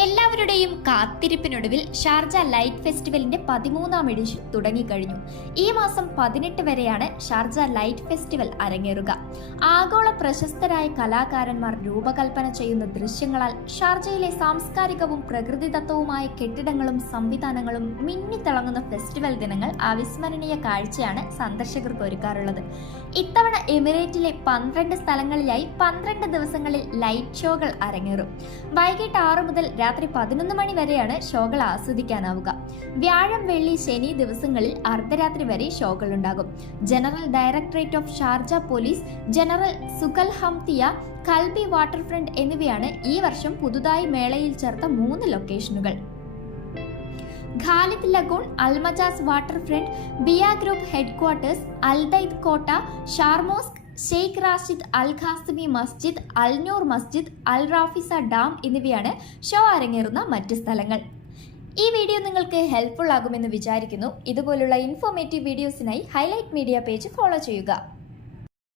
എല്ലാവരുടെയും കാത്തിരിപ്പിനൊടുവിൽ Sharjah light ഫെസ്റ്റിവലിന്റെ 13ാം edition തുടങ്ങിക്കഴിഞ്ഞു. ഈ മാസം 18 വരെയാണ് ഷാർജ ലൈറ്റ് ഫെസ്റ്റിവൽ അരങ്ങേറുക. ആഗോള പ്രശസ്തരായ കലാകാരന്മാർ രൂപകൽപ്പന ചെയ്യുന്ന ദൃശ്യങ്ങളാൽ ഷാർജയിലെ സാംസ്കാരികവും പ്രകൃതിദത്തവുമായ കെട്ടിടങ്ങളും സംവിധാനങ്ങളും മിന്നിത്തിളങ്ങുന്ന ഫെസ്റ്റിവൽ ദിനങ്ങൾ അവിസ്മരണീയ കാഴ്ചയാണ് സന്ദർശകർക്ക് ഒരുക്കാറുള്ളത്. ഇത്തവണ എമിറേറ്റിലെ 12 സ്ഥലങ്ങളിലായി 12 ദിവസങ്ങളിൽ ലൈറ്റ് ഷോകൾ അരങ്ങേറും. വൈകിട്ട് 6 മുതൽ രാത്രി 11 മണി വരെയാണ് ഷോകൾ ആസ്വദിക്കാനാവുക. വ്യാഴം, വെള്ളി, ശനി ദിവസങ്ങളിൽ അർദ്ധരാത്രി വരെ ഷോകളുണ്ടാകും. General directorate of Sharjah police, general സുഖൽ ഹംതിയ, കൽബി വാട്ടർഫ്രണ്ട് എന്നിവയാണ് ഈ വർഷം പുതുതായി മേളയിൽ ചേർത്ത 3 ലൊക്കേഷനുകൾ. ഖാലിദ് ലഗൂൺ, അൽമജാസ് വാട്ടർഫ്രണ്ട്, ബിയ ഗ്രൂപ്പ് ഹെഡ്ക്വാർട്ടേഴ്സ്, അൽദൈദ് കോട്ട, ഷാർമോസ്ക്, ഷെയ്ഖ് റാഷിദ് അൽ ഖാസിമി മസ്ജിദ്, അൽനൂർ മസ്ജിദ്, അൽ റാഫിസ ഡാം എന്നിവയാണ് ഷോ അരങ്ങേറുന്ന മറ്റ് സ്ഥലങ്ങൾ. ഈ വീഡിയോ നിങ്ങൾക്ക് ഹെൽപ്ഫുൾ ആകുമെന്ന് വിചാരിക്കുന്നു. ഇതുപോലുള്ള ഇൻഫോർമേറ്റീവ് വീഡിയോസിനായി ഹൈലൈറ്റ് മീഡിയ പേജ് ഫോളോ ചെയ്യുക.